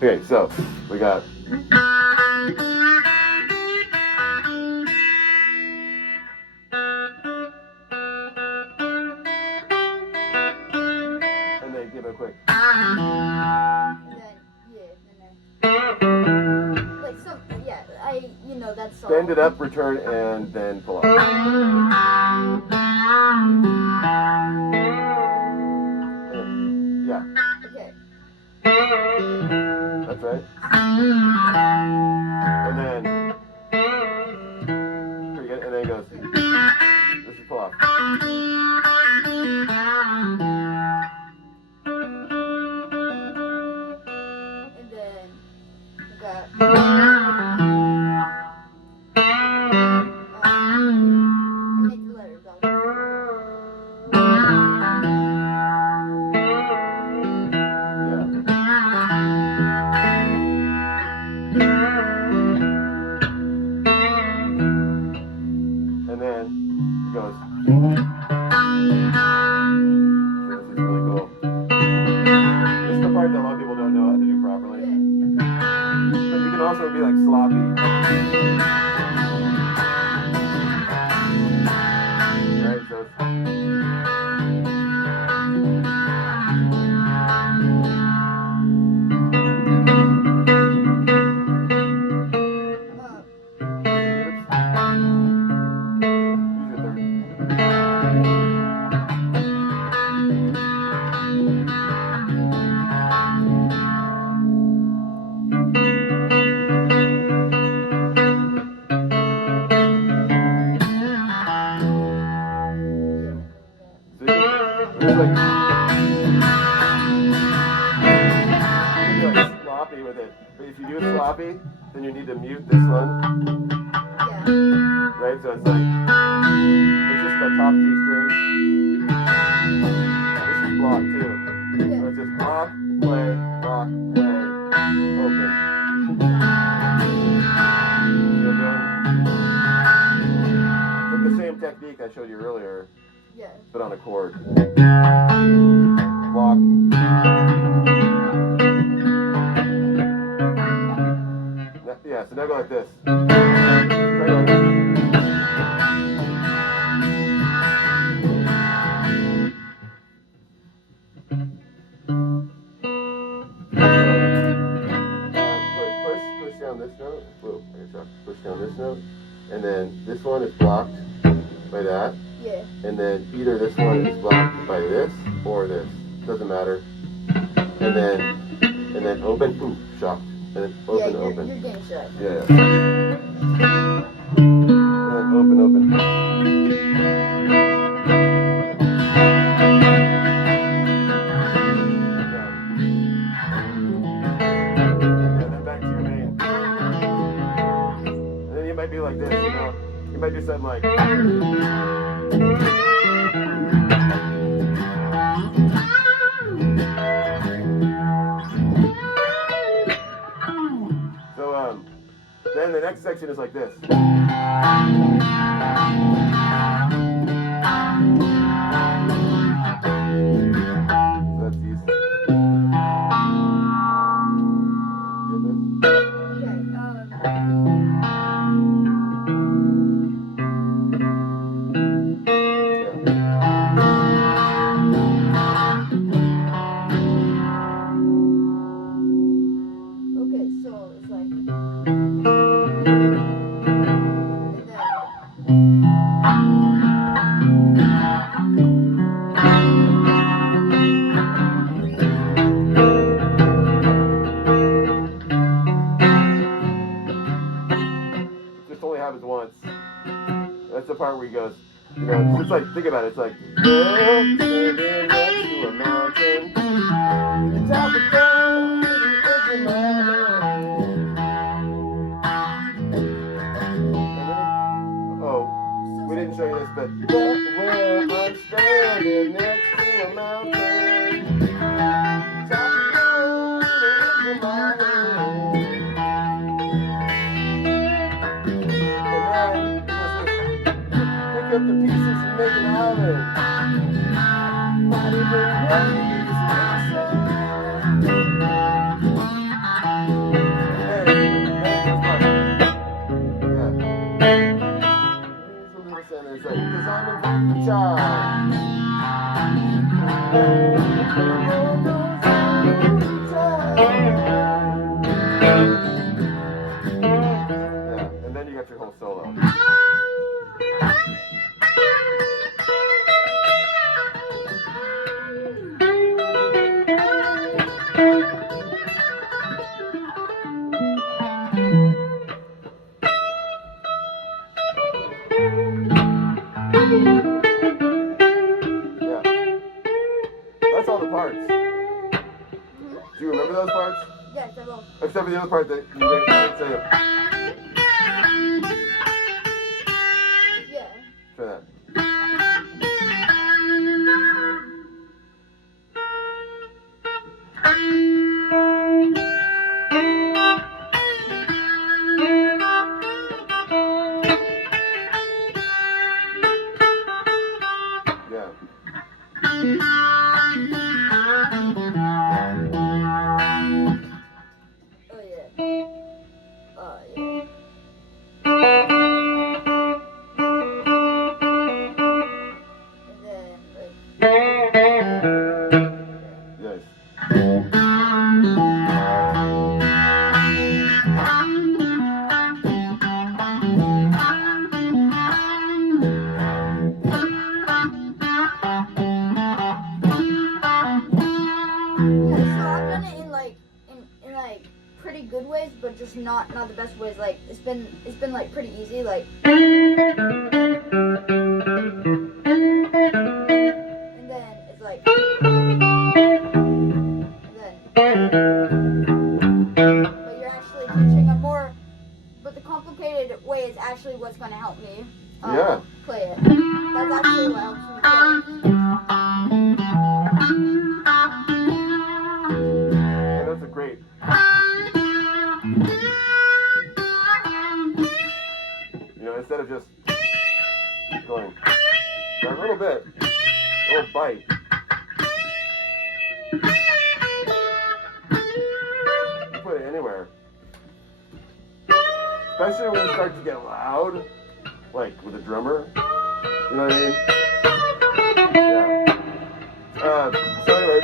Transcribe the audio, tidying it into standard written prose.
Okay, so we got. And then give it a quick. And then, like some, that's all. Bend it up, return, and then pull up. Yeah. Okay. That's right. And then. Pretty good. And then it goes. This is pull off. And then we got. Make the letters out. And then it goes. So this is really cool. This is the part that a lot of people don't know how to do properly. But you can also be like sloppy. Right? So it's. Sloppy with it, but if you do it sloppy, then you need to mute this one. Yeah. Right, so it's like it's just the top two strings. This is block too. Yeah. So it's just block, play, open. You know, it's like the same technique I showed you earlier, Yeah. but on a chord. Block. Yeah, so now go like this. Push down this note. Whoa, push down this note. And then this one is blocked by that. Yeah. And then either this one is blocked by this or this. Doesn't matter. And then open. Ooh, shocked. And then open, open. You're getting shut. Yeah. And then open. And then back to your main. And then you might be like this, you know. You might do something like. Then the next section is like this. So that's these. Get this? Okay, so it's like. Just only happens once. That's the part where he goes, you know, it's like, think about it, it's like, standing next to a mountain, the top of town, it's a oh, we didn't show you this, but where I'm standing next to a mountain, top of town, it's a pick up the pieces and make an island. Mighty big waves. Yes, I will. Except for the other part that you didn't say. Yeah. Try that. Yeah. Oh yeah. Oh yeah. And then Yes. yeah, so I've done it in like pretty good ways, but just not the best ways. Like it's been like pretty easy. Like and then it's like and then but you're actually teaching a more. But the complicated way is actually what's going to help me Yeah. play it. That's actually what helps me play. Yeah, that's a great. You know, instead of just going a little bit, a little bite. You put it anywhere. Especially when you start to get loud, like with a drummer. You know what I mean? Yeah. So anyway.